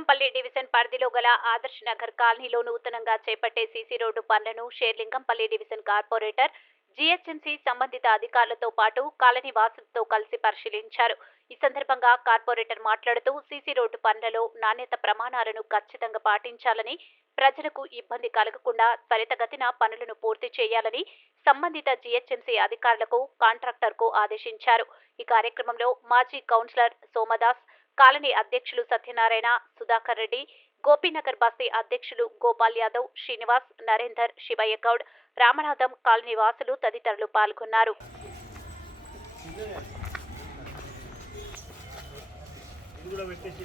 Serilingampally division పరిధిలో గల ఆదర్శ్ నగర్ కాలనీలో నూతనంగా చేపట్టే సీసీ రోడ్డు పనులను షేర్లింగంపల్లి డివిజన్ కార్పొరేటర్ జీహెచ్ఎంసీ సంబంధిత అధికారులతో పాటు కాలనీ వాసులతో కలిసి పరిశీలించారు. ఈ సందర్భంగా కార్పొరేటర్ మాట్లాడుతూ సీసీ రోడ్డు పనులలో నాణ్యత ప్రమాణాలను ఖచ్చితంగా పాటించాలని ప్రజలకు ఇబ్బంది కలగకుండా త్వరితగతిన పనులను పూర్తి చేయాలని సంబంధిత జీహెచ్ఎంసీ అధికారులకు కాంట్రాక్టర్కు ఆదేశించారు. ఈ కార్యక్రమంలో మాజీ కౌన్సిలర్ సోమదాస్ కాలనీ అధ్యక్షులు సత్యనారాయణ సుధాకర్ రెడ్డి గోపీనగర్ బస్తీ అధ్యక్షులు గోపాల్ యాదవ్ శ్రీనివాస్ నరేందర్ శివయ్య గౌడ్ రామనాథం కాలనీ వాసులు తదితరులు పాల్గొన్నారు. ఇది కూడా పెట్టేసి.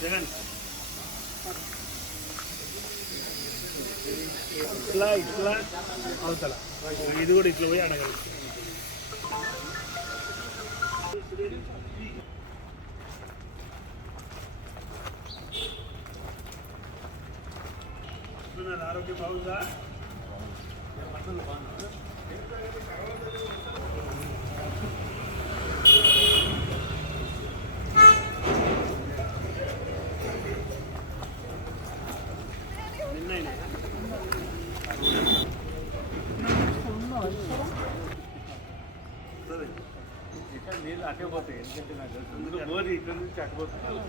జగన్ ఇట్లా ఇట్లా అవతల ఇది కూడా ఇట్లా పోయి అడగలి ఆరోగ్యం బాగుందా? నిన్న ఇక్కడ నీళ్ళు అటే పోతాయి. ఎందుకంటే నాకు బోరి ఇక్కడ నుంచి అటు పోతుంది